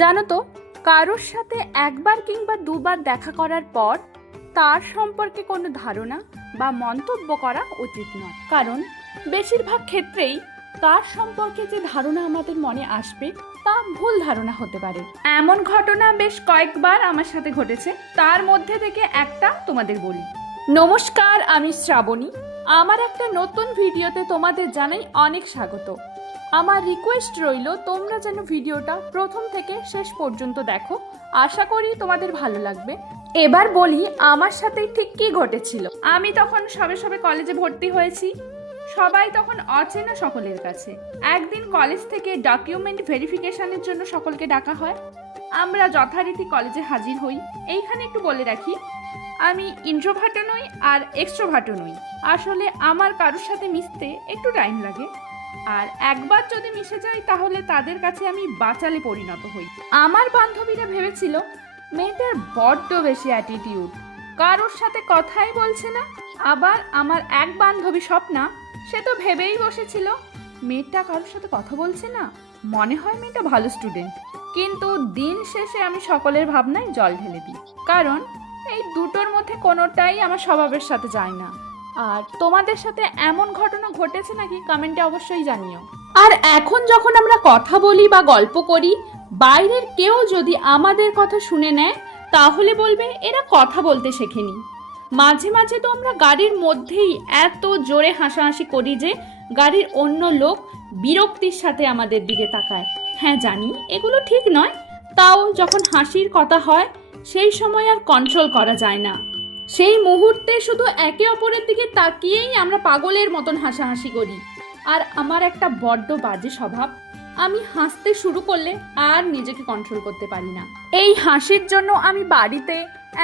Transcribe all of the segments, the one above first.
জানো তো, কারোর সাথে একবার কিংবা দুবার দেখা করার পর তার সম্পর্কে কোনো ধারণা বা মন্তব্য করা উচিত নয়। কারণ বেশিরভাগ ক্ষেত্রেই তার সম্পর্কে যে ধারণা আমাদের মনে আসবে তা ভুল ধারণা হতে পারে। এমন ঘটনা বেশ কয়েকবার আমার সাথে ঘটেছে, তার মধ্যে থেকে একটা তোমাদের বলি। নমস্কার, আমি শ্রাবণী। আমার একটা নতুন ভিডিওতে তোমাদের জানাই অনেক স্বাগত। আমার রিকোয়েস্ট রইল তোমরা যেন ভিডিওটা প্রথম থেকে শেষ পর্যন্ত দেখো, আশা করি তোমাদের ভালো লাগবে। এবার বলি আমার সাথে ঠিক কি ঘটেছিল। আমি তখন সবে সবে কলেজে ভর্তি হয়েছি, সবাই তখন অচেনা সকলের কাছে। একদিন কলেজ থেকে ডকুমেন্ট ভেরিফিকেশনের জন্য সকলকে ডাকা হয়। আমরা যথারীতি কলেজে হাজির হই। এইখানে একটু বলে রাখি, আমি ইন্ট্রোভার্টও নই আর এক্সট্রোভার্টও নই। আসলে আমার কারোর সাথে মিশতে একটু টাইম লাগে, আর একবার যদি মিশে যাই তাহলে তাদের কাছে আমি বাচালে পরিণত হই। আমার বান্ধবীরা ভেবেছিল মেয়েটার বড্ড বেশি অ্যাটিটিউড, কারোর সাথে কথাই বলছে না। আবার আমার এক বান্ধবী স্বপ্না, সে তো ভেবেই বসেছিল মেয়েটা কারোর সাথে কথা বলছে না, মনে হয় মেয়েটা ভালো স্টুডেন্ট। কিন্তু দিন শেষে আমি সকলের ভাবনায় জল ঢেলে দিই, কারণ এই দুটোর মধ্যে কোনোটাই আমার স্বভাবের সাথে যায় না। আর তোমাদের সাথে এমন ঘটনা ঘটেছে নাকি কমেন্টে অবশ্যই জানিও। আর এখন যখন আমরা কথা বলি বা গল্প করি, বাইরের কেউ যদি আমাদের কথা শুনে নেয় তাহলে বলবে এরা কথা বলতে শেখেনি। মাঝে মাঝে তো আমরা গাড়ির মধ্যেই এত জোরে হাসাহাসি করি যে গাড়ির অন্য লোক বিরক্তির সাথে আমাদের দিকে তাকায়। হ্যাঁ জানি এগুলো ঠিক নয়, তাও যখন হাসির কথা হয় সেই সময় আর কন্ট্রোল করা যায় না। সেই মুহূর্তে শুধু একে অপরের দিকে তাকিয়েই আমরা পাগলের মতন হাসাহাসি করি। আর আমার একটা বড্ড বাজে স্বভাব, আমি হাসতে শুরু করলে আর নিজেকে কন্ট্রোল করতে পারি না। এই হাসির জন্য আমি বাড়িতে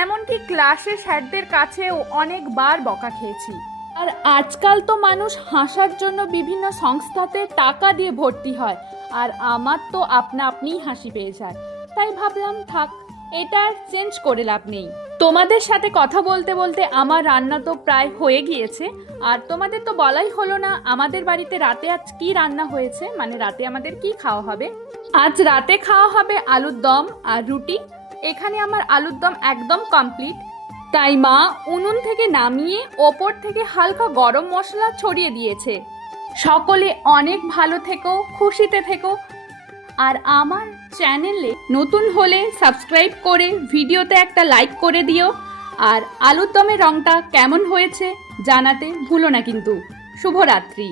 এমনকি ক্লাসের স্যারদের কাছেও অনেকবার বকা খেয়েছি। আর আজকাল তো মানুষ হাসার জন্য বিভিন্ন সংস্থাতে টাকা দিয়ে ভর্তি হয়, আর আমার তো আপনা আপনিই হাসি পেয়ে যায়। তাই ভাবলাম থাক, এটা আর চেঞ্জ করে লাভ নেই। তোমাদের সাথে কথা বলতে বলতে আমার রান্না তো প্রায় হয়ে গিয়েছে। আর তোমাদের তো বলাই হলো না আমাদের বাড়িতে রাতে আজ কি রান্না হয়েছে, মানে রাতে আমাদের কি খাওয়া হবে। আজ রাতে খাওয়া হবে আলুর দম আর রুটি। এখানে আমার আলুর দম একদম কমপ্লিট, তাই মা উনুন থেকে নামিয়ে ওপর থেকে হালকা গরম মশলা ছড়িয়ে দিয়েছে। সকলে অনেক ভালো থেকো, খুশিতে থেকো। আর আমার চ্যানেলে নতুন হলে সাবস্ক্রাইব করে ভিডিওতে একটা লাইক করে দিও। আর আলুর দমের রংটা কেমন হয়েছে জানাতে ভুলো না কিন্তু। শুভরাত্রি।